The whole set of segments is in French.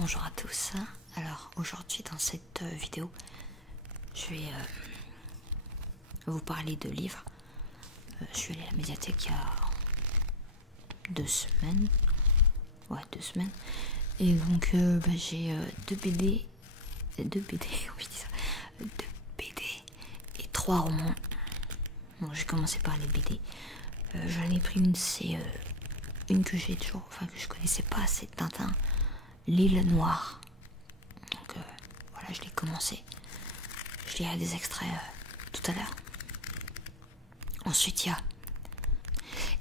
Bonjour à tous. Alors aujourd'hui dans cette vidéo, je vais vous parler de livres. Je suis allée à la médiathèque il y a 2 semaines. Ouais, 2 semaines. Et donc j'ai 2 BD. 2 BD, oui, ça. 2 BD et 3 romans. Bon, j'ai commencé par les BD. J'en ai pris une, c'est une que j'ai toujours, enfin que je connaissais pas, c'est Tintin, L'île Noire. Donc voilà, je l'ai commencé. Je lirai des extraits tout à l'heure. Ensuite,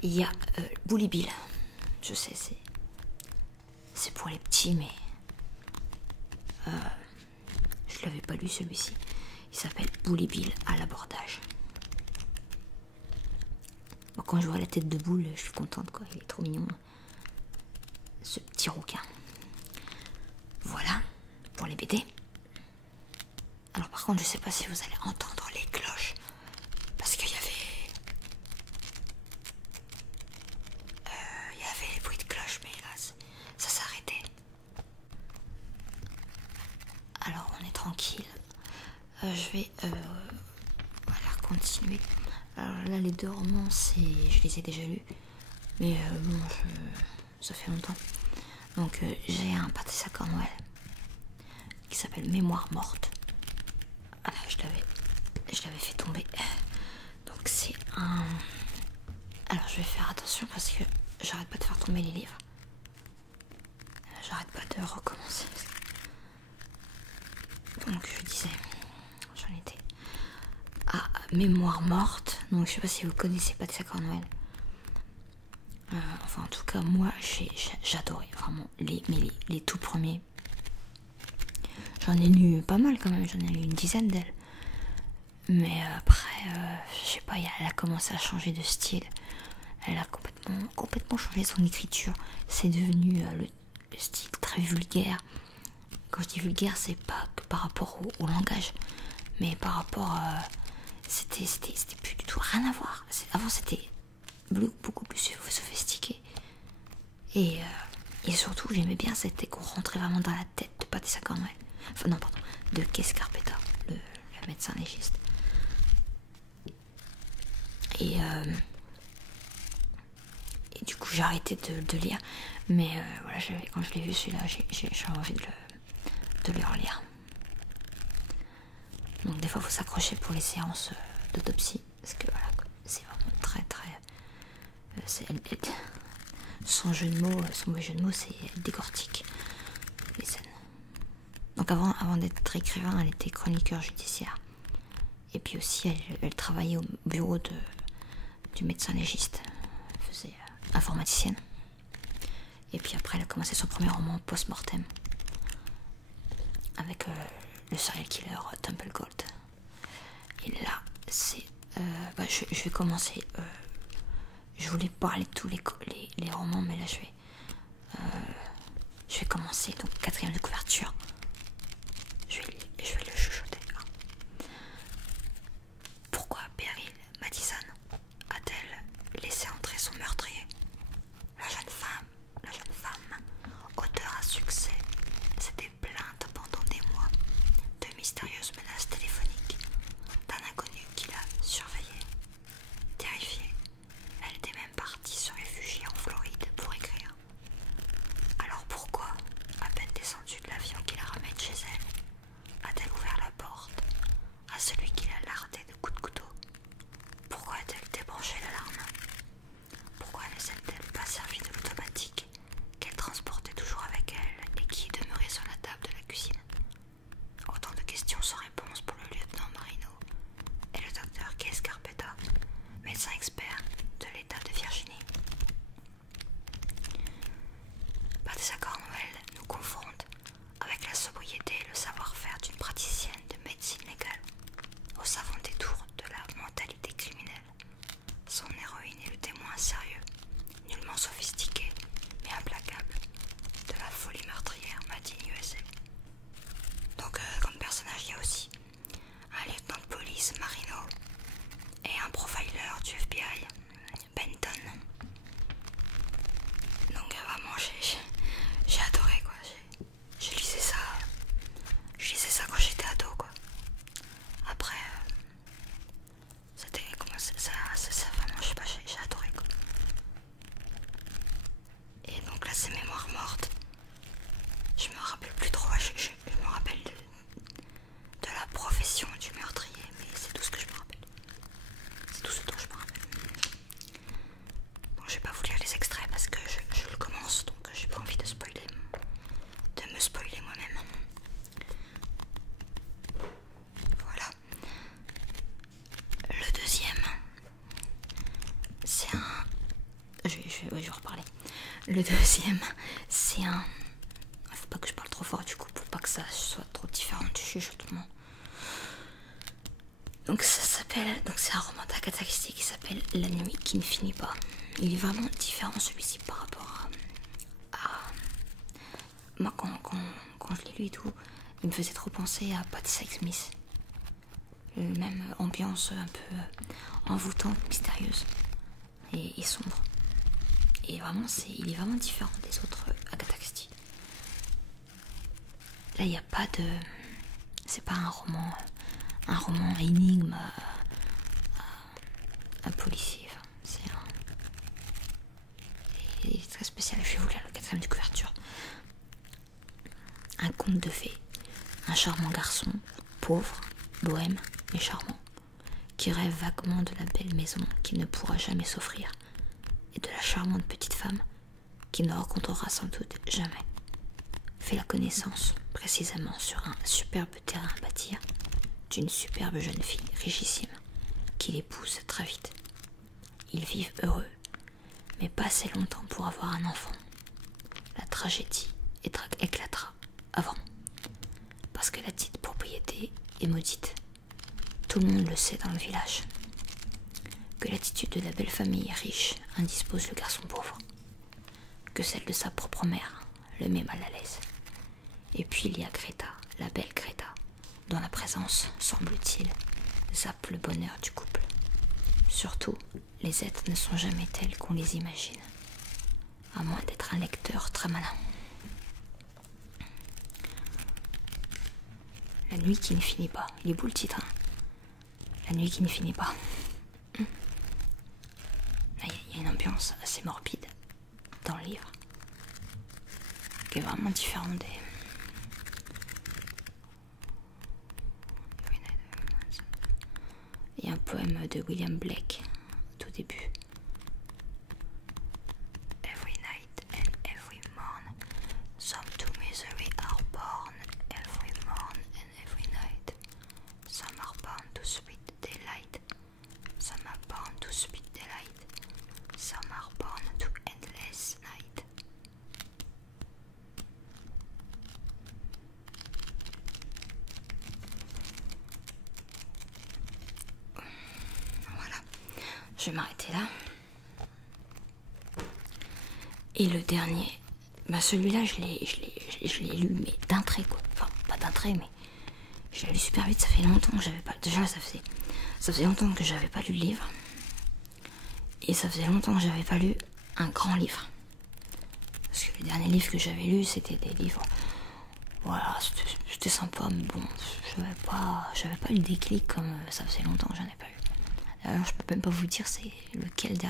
il y a Bully Bill. Je sais, c'est pour les petits, mais je l'avais pas lu celui-ci. Il s'appelle Bully Bill à l'abordage. Bon, quand je vois la tête de boule, je suis contente, quoi. Il est trop mignon, ce petit rouquin. Voilà pour les BD. Alors par contre, je sais pas si vous allez entendre les cloches, parce qu'il y avait les bruits de cloches, mais là ça s'arrêtait. Alors on est tranquille. Je vais voilà, continuer. Alors là, les 2 romans, je les ai déjà lus, mais bon, ça fait longtemps. Donc j'ai un Patricia Cornwell qui s'appelle Mémoire morte. Ah, je l'avais fait tomber. Donc c'est un... Alors je vais faire attention parce que j'arrête pas de faire tomber les livres. J'arrête pas de recommencer. Donc je disais, j'en étais à Mémoire morte. Donc je sais pas si vous connaissez Patricia Cornwell. Enfin en tout cas moi j'adorais vraiment les tout premiers. J'en ai lu pas mal quand même, j'en ai lu une dizaine d'elles. Mais après, je sais pas, elle a commencé à changer de style. Elle a complètement changé son écriture. C'est devenu le style très vulgaire. Quand je dis vulgaire, c'est pas que par rapport au langage, mais par rapport... c'était plus du tout rien à voir. Avant, c'était beaucoup plus sophistiqué. Et surtout, j'aimais bien, c'était qu'on rentrait vraiment dans la tête de Patricia Cornwell. Enfin non, pardon, de Kees Carpeta, le médecin légiste. Et du coup j'ai arrêté de lire, mais voilà, quand je l'ai vu celui-là, j'ai envie de le relire. Donc des fois il faut s'accrocher pour les séances d'autopsie, parce que voilà, c'est vraiment très son jeu de mots, c'est décortique les scènes. Donc avant d'être écrivain, elle était chroniqueur judiciaire. Et puis aussi, elle travaillait au bureau du médecin légiste. Elle faisait informaticienne. Et puis après, elle a commencé son premier roman post-mortem. Avec le serial killer Temple Gold. Et là, c'est... je vais commencer... je voulais parler de tous les romans, mais là, je vais commencer. Donc, 4e de couverture. Je vais le chuchoter. Pourquoi Beryl Madison a-t-elle laissé entrer son meurtrier? La jeune femme, auteure à succès, s'était plainte pendant des mois de mystérieuses menaces téléphoniques d'un inconnu qui la surveillait. Terrifiée, elle était même partie se réfugier en Floride pour écrire. Alors pourquoi, à peine descendue de l'avion qui la ramène chez elle, a-t-elle ouvert la porte à celui qui la lardait de coups de couteau? Pourquoi a-t-elle débranché l'alarme? Pourquoi ne s'est-elle pas servie de l'automatique qu'elle transportait toujours avec elle et qui demeurait sur la table de la cuisine? Autant de questions sans réponse pour le lieutenant Marino et le docteur Kees Carpeta, médecin expert de l'État de Virginie. Patricia Cornwell nous confronte avec la sobriété et le savoir-faire d'une praticienne de médecine légale au savant détour de la mentalité criminelle. Son héroïne est le témoin sérieux, nullement sophistiqué, mais implacable, de la folie meurtrière made in USA. Donc comme personnage, il y a aussi un lieutenant de police, Marino, et un profiler du FBI, Benton. Donc vraiment, j'ai ses mémoires mortes. Je me rappelle plus trop, je me rappelle de la profession du meurtrier, mais c'est tout ce que je me rappelle. C'est tout ce dont je me rappelle. Bon, je vais pas vous lire les extraits parce que je le commence, donc j'ai pas envie de me spoiler moi-même. Voilà. Le deuxième, c'est un... Je vais reparler. Le deuxième, c'est un... Faut pas que je parle trop fort du coup, pour pas que ça soit trop différent du chuchotement. Donc ça s'appelle... Donc c'est un roman d'Agatha Christie qui s'appelle La nuit qui ne finit pas. Il est vraiment différent celui-ci par rapport à... Moi quand je l'ai lu et tout, il me faisait trop penser à Patty Smith. Même ambiance un peu envoûtante, mystérieuse et sombre. Et vraiment, il est vraiment différent des autres Agatha Christie. Là, il n'y a pas de... C'est pas un roman énigme, un policier. C'est un... Il est très spécial. Je vais vous lire le quatrième de couverture. Un conte de fées. Un charmant garçon, pauvre, bohème mais charmant, qui rêve vaguement de la belle maison qu'il ne pourra jamais s'offrir, et de la charmante petite femme qu'il ne rencontrera sans doute jamais. Fait la connaissance, précisément sur un superbe terrain à bâtir, d'une superbe jeune fille richissime, qu'il épouse très vite. Ils vivent heureux, mais pas assez longtemps pour avoir un enfant. La tragédie éclatera avant, parce que la dite propriété est maudite. Tout le monde le sait dans le village, que l'attitude de la belle famille riche indispose le garçon pauvre, que celle de sa propre mère le met mal à l'aise. Et puis il y a Greta, la belle Greta, dont la présence, semble-t-il, zappe le bonheur du couple. Surtout, les êtres ne sont jamais tels qu'on les imagine, à moins d'être un lecteur très malin. La nuit qui ne finit pas. Il est beau le titre, hein. La nuit qui ne finit pas. Là, il y a une ambiance assez morbide dans le livre, qui est vraiment différente des... Il y a un poème de William Blake au tout début. Every night and every morn, some to misery are born. Every morn and every night, some are born to sweet delight. Some are born to sweet delight. Some are born to endless night. Voilà, je vais m'arrêter là. Et le dernier, bah celui-là je l'ai lu mais d'un trait quoi. Enfin pas d'un trait mais je l'ai lu super vite. Ça fait longtemps que j'avais pas... Déjà ça faisait longtemps que j'avais pas lu le livre. Et ça faisait longtemps que j'avais pas lu un grand livre. Parce que les derniers livres que j'avais lus c'était des livres... Voilà, c'était sympa mais bon, j'avais pas eu le déclic comme ça faisait longtemps que j'en ai pas eu. Alors je peux même pas vous dire c'est quel est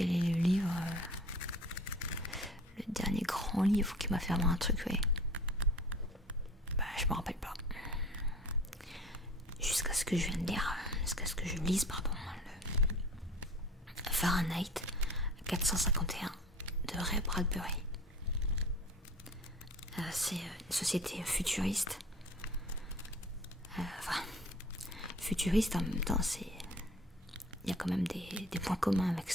le livre, le dernier grand livre qui m'a fait avoir un truc, ouais. Bah, je me rappelle pas. Jusqu'à ce que je vienne de lire, jusqu'à ce que je lise, pardon, le Fahrenheit 451 de Ray Bradbury. C'est une société futuriste. Enfin, futuriste en même temps, c'est... Il y a quand même des points communs avec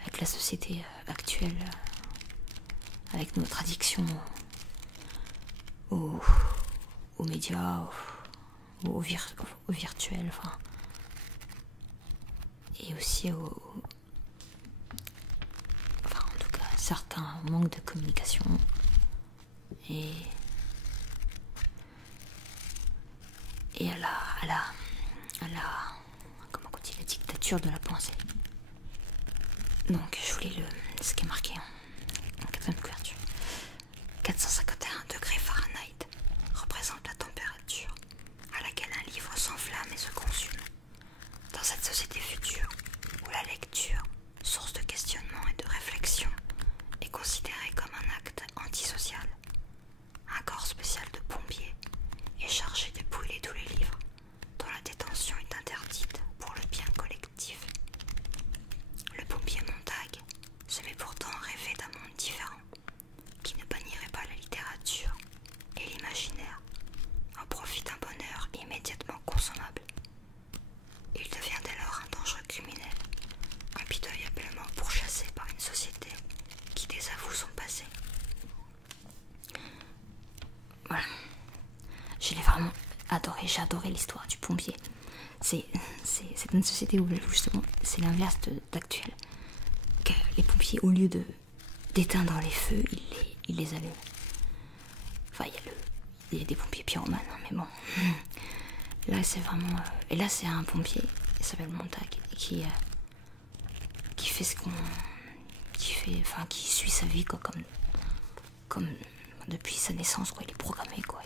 avec la société actuelle, avec notre addiction aux médias, au virtuel, enfin, et aussi enfin, en tout cas, certains manques de communication et à la comment on dit, la dictature de la pensée. Donc je voulais ce qui est marqué en quatrième couverture. 451 degrés Fahrenheit représente la température à laquelle un livre s'enflamme et se consume. Dans cette société future où la lecture, source de questionnement et de réflexion, j'ai adoré l'histoire du pompier. C'est une société où justement c'est l'inverse d'actuel. Que les pompiers, au lieu d'éteindre les feux, ils les allument. Enfin, il y a des pompiers pyromanes, hein, mais bon. Là, c'est vraiment... et là, c'est un pompier, il s'appelle Montag, qui fait ce qu'on... Enfin, qui suit sa vie, quoi, comme depuis sa naissance, quoi. Il est programmé, quoi.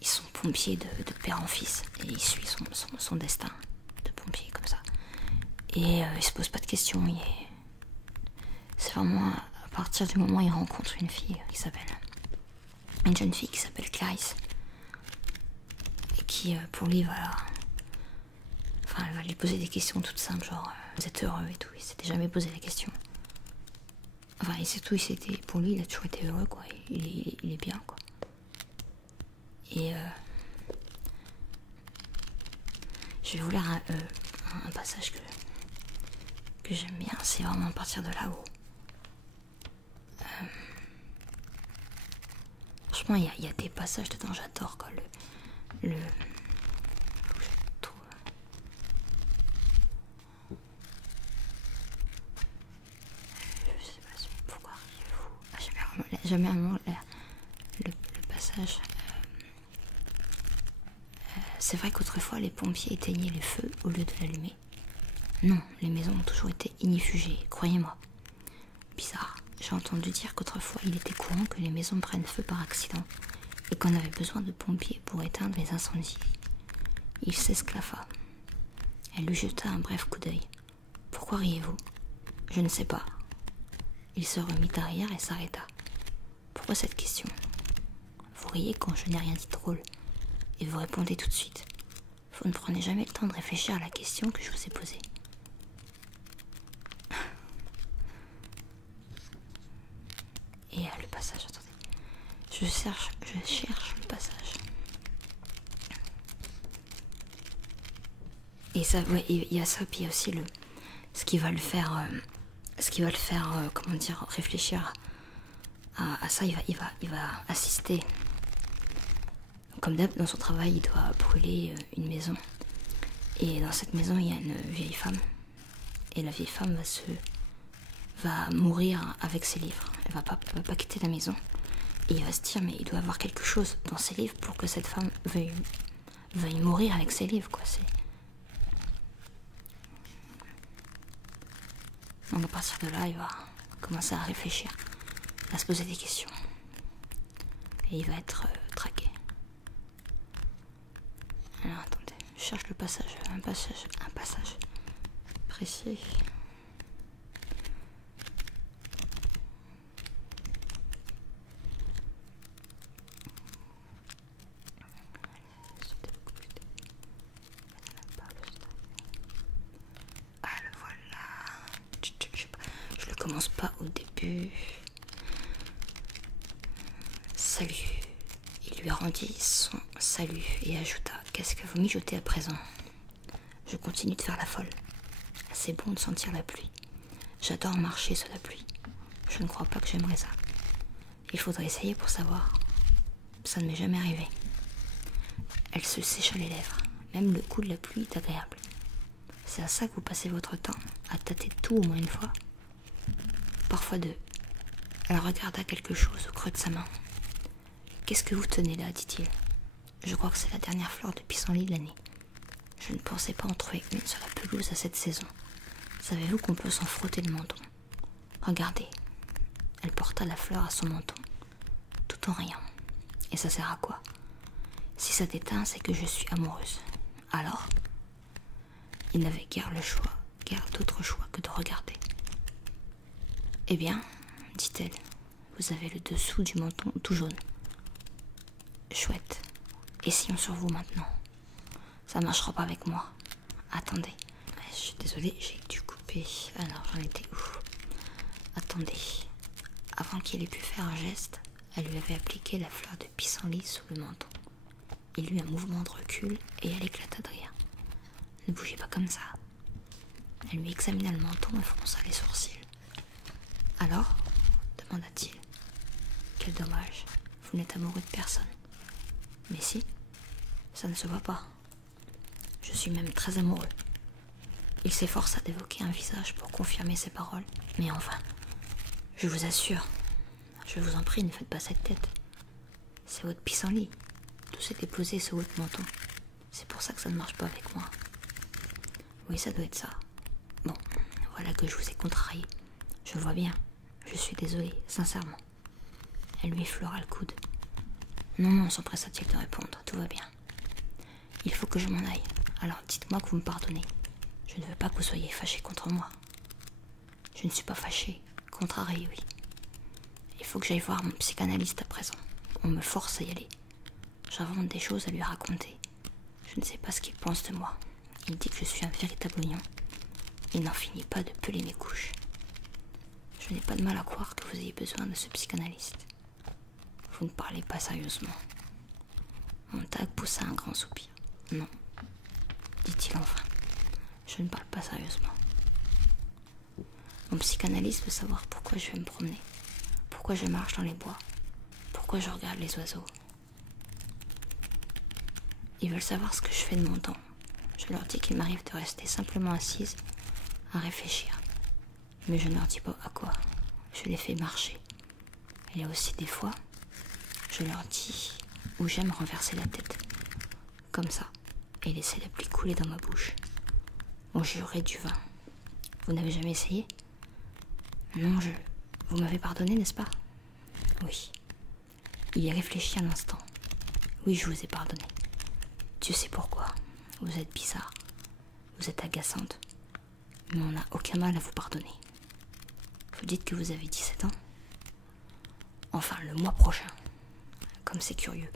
Ils sont pompiers de père en fils, et il suit son destin de pompier, comme ça. Et il se pose pas de questions, c'est vraiment à partir du moment où il rencontre une jeune fille qui s'appelle Clarisse, et qui pour lui elle va lui poser des questions toutes simples, genre vous êtes heureux et tout. Il s'était jamais posé la question. Enfin, et c'est tout, pour lui il a toujours été heureux, quoi. Il est bien, quoi. Et je vais vous lire un passage que j'aime bien. C'est vraiment à partir de là où franchement il y a des passages dedans, j'adore, quoi. Faut que je trouve. Je sais pas pourquoi riez-vous. J'aime vraiment le passage. C'est vrai qu'autrefois les pompiers éteignaient les feux au lieu de l'allumer. Non, les maisons ont toujours été ignifugées, croyez-moi. Bizarre, j'ai entendu dire qu'autrefois il était courant que les maisons prennent feu par accident et qu'on avait besoin de pompiers pour éteindre les incendies. Il s'esclaffa. Elle lui jeta un bref coup d'œil. Pourquoi riez-vous? Je ne sais pas. Il se remit derrière et s'arrêta. Pourquoi cette question? Vous riez quand je n'ai rien dit de drôle, et vous répondez tout de suite. Vous ne prenez jamais le temps de réfléchir à la question que je vous ai posée. Et le passage, attendez. Je cherche le passage. Et ça, ouais, il y a ça, puis il y a aussi ce qui va le faire, comment dire, réfléchir à ça. Il va assister. Comme d'hab, dans son travail, il doit brûler une maison. Et dans cette maison, il y a une vieille femme. Et la vieille femme va mourir avec ses livres. Elle va pas quitter la maison. Et il va se dire, mais il doit y avoir quelque chose dans ses livres pour que cette femme veuille mourir avec ses livres, quoi. Donc à partir de là, il va commencer à réfléchir, à se poser des questions. Et il va être traqué. Alors attendez, je cherche le passage, un passage précis. Ah le voilà. Je le commence pas au début. Salut. Il lui rendit son salut et ajouta: qu'est-ce que vous mijotez à présent? Je continue de faire la folle. C'est bon de sentir la pluie. J'adore marcher sous la pluie. Je ne crois pas que j'aimerais ça. Il faudrait essayer pour savoir. Ça ne m'est jamais arrivé. Elle se sécha les lèvres. Même le coup de la pluie est agréable. C'est à ça que vous passez votre temps, à tâter tout au moins une fois. Parfois deux. Elle regarda quelque chose au creux de sa main. Qu'est-ce que vous tenez là, dit-il. Je crois que c'est la dernière fleur de pissenlit de l'année. Je ne pensais pas en trouver une sur la pelouse à cette saison. Savez-vous qu'on peut s'en frotter le menton? Regardez. Elle porta la fleur à son menton, tout en riant. Et ça sert à quoi? Si ça t'éteint, c'est que je suis amoureuse. Alors? Il n'avait guère d'autre choix que de regarder. Eh bien, dit-elle, vous avez le dessous du menton tout jaune. Chouette. Essayons sur vous maintenant. Ça marchera pas avec moi. Attendez. Je suis désolée, j'ai dû couper. Alors, j'en étais où? Attendez. Avant qu'il ait pu faire un geste, elle lui avait appliqué la fleur de pissenlit sous le menton. Il eut un mouvement de recul et elle éclata de rire. Ne bougez pas comme ça. Elle lui examina le menton et fronça les sourcils. Alors, demanda-t-il. Quel dommage, vous n'êtes amoureux de personne. Mais si, Ça ne se voit pas. Je suis même très amoureux. Il s'efforça d'évoquer un visage pour confirmer ses paroles, mais enfin, je vous assure, je vous en prie, ne faites pas cette tête. C'est votre pissenlit. Tout s'est déposé sous votre menton. C'est pour ça que ça ne marche pas avec moi. Oui, ça doit être ça. Bon, voilà que je vous ai contrarié. Je vois bien. Je suis désolée, sincèrement. Elle lui effleura le coude. Non, non, s'empressa-t-il de répondre. Tout va bien. Il faut que je m'en aille. Alors dites-moi que vous me pardonnez. Je ne veux pas que vous soyez fâché contre moi. Je ne suis pas fâchée. Contrariée, oui. Il faut que j'aille voir mon psychanalyste à présent. On me force à y aller. J'invente des choses à lui raconter. Je ne sais pas ce qu'il pense de moi. Il dit que je suis un véritable oignon. Il n'en finit pas de peler mes couches. Je n'ai pas de mal à croire que vous ayez besoin de ce psychanalyste. Vous ne parlez pas sérieusement. Montag poussa un grand soupir. Non, dit-il enfin. Je ne parle pas sérieusement. Mon psychanalyste veut savoir pourquoi je vais me promener, pourquoi je marche dans les bois, pourquoi je regarde les oiseaux. Ils veulent savoir ce que je fais de mon temps. Je leur dis qu'il m'arrive de rester simplement assise, à réfléchir. Mais je ne leur dis pas à quoi. Je les fais marcher. Il y a aussi des fois, je leur dis où j'aime renverser la tête, comme ça, et laisser la pluie couler dans ma bouche. On jurerait du vin. Vous n'avez jamais essayé? Non, Vous m'avez pardonné, n'est-ce pas? Oui. Il y réfléchit un instant. Oui, je vous ai pardonné. Dieu sait pourquoi. Vous êtes bizarre. Vous êtes agaçante. Mais on n'a aucun mal à vous pardonner. Vous dites que vous avez 17 ans? Enfin, le mois prochain. Comme c'est curieux.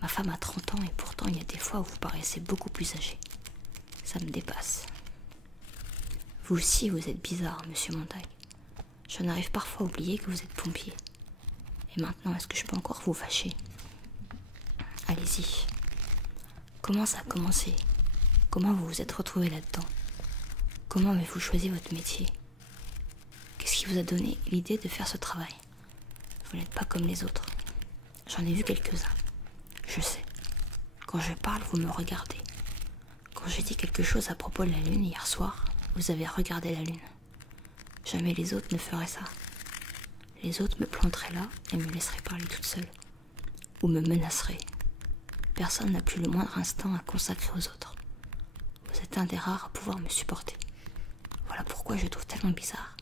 Ma femme a 30 ans et pourtant il y a des fois où vous paraissez beaucoup plus âgé. Ça me dépasse. Vous aussi, vous êtes bizarre, monsieur Montag. J'en arrive parfois à oublier que vous êtes pompier. Et maintenant, est-ce que je peux encore vous fâcher? Allez-y. Comment ça a commencé? Comment vous vous êtes retrouvé là-dedans? Comment avez-vous choisi votre métier? Qu'est-ce qui vous a donné l'idée de faire ce travail? Vous n'êtes pas comme les autres. J'en ai vu quelques-uns. Je sais. Quand je parle, vous me regardez. Quand j'ai dit quelque chose à propos de la lune hier soir, vous avez regardé la lune. Jamais les autres ne feraient ça. Les autres me planteraient là et me laisseraient parler toute seule. Ou me menaceraient. Personne n'a plus le moindre instant à consacrer aux autres. Vous êtes un des rares à pouvoir me supporter. Voilà pourquoi je trouve tellement bizarre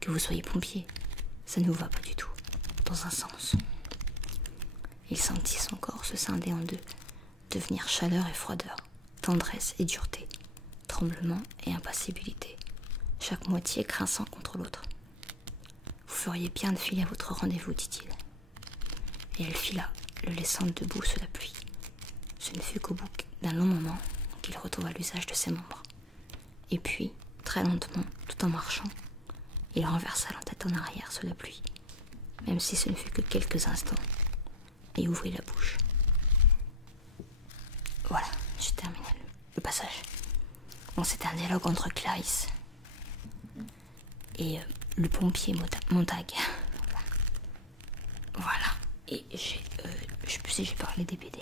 que vous soyez pompier. Ça ne vous va pas du tout, dans un sens. Il sentit son corps se scinder en deux, devenir chaleur et froideur, tendresse et dureté, tremblement et impassibilité, chaque moitié grinçant contre l'autre. Vous feriez bien de filer à votre rendez-vous, dit-il. Et elle fila, le laissant debout sous la pluie. Ce ne fut qu'au bout d'un long moment qu'il retrouva l'usage de ses membres. Et puis, très lentement, tout en marchant, il renversa la tête en arrière sous la pluie, même si ce ne fut que quelques instants, et ouvrit la bouche. Voilà, j'ai terminé le passage. Bon, c'était un dialogue entre Clarisse et le pompier Montag. Voilà. Et je sais plus si j'ai parlé des BD.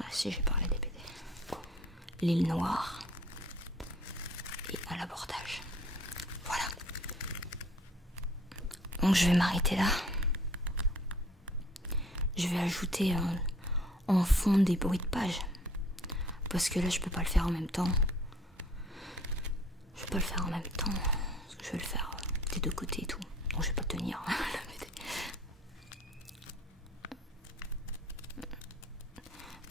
Ah si, j'ai parlé des BD. L'île Noire et à l'abordage. Voilà. Donc je vais m'arrêter là. Je vais ajouter en fond des bruits de page. Parce que là je peux pas le faire en même temps. Je peux pas le faire en même temps. Je vais le faire des deux côtés et tout. Donc je vais pas tenir la BD.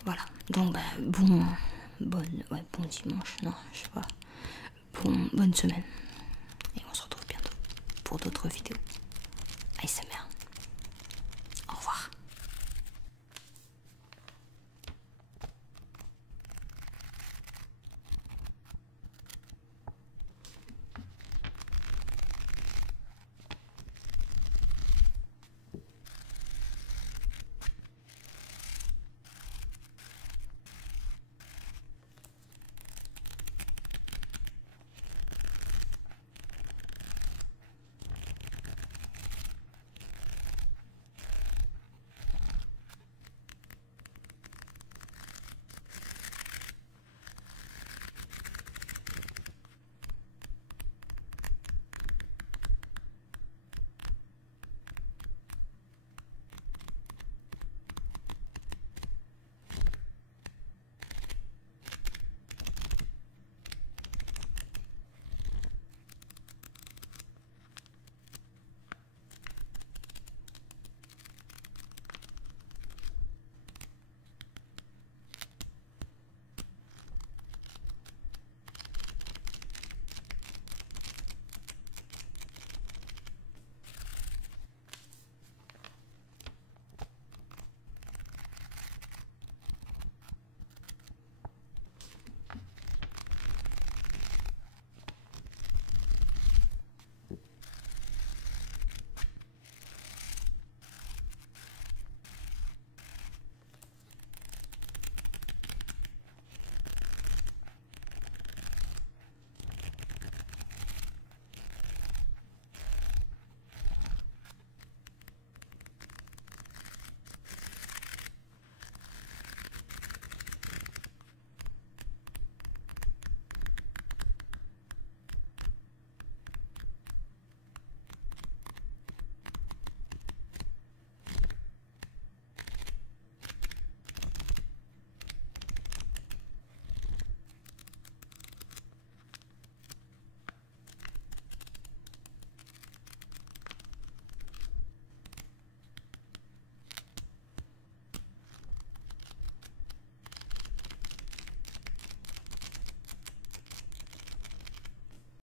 Voilà. Donc bon dimanche, non, je sais pas. Bonne semaine. Et on se retrouve bientôt pour d'autres vidéos. ASMR.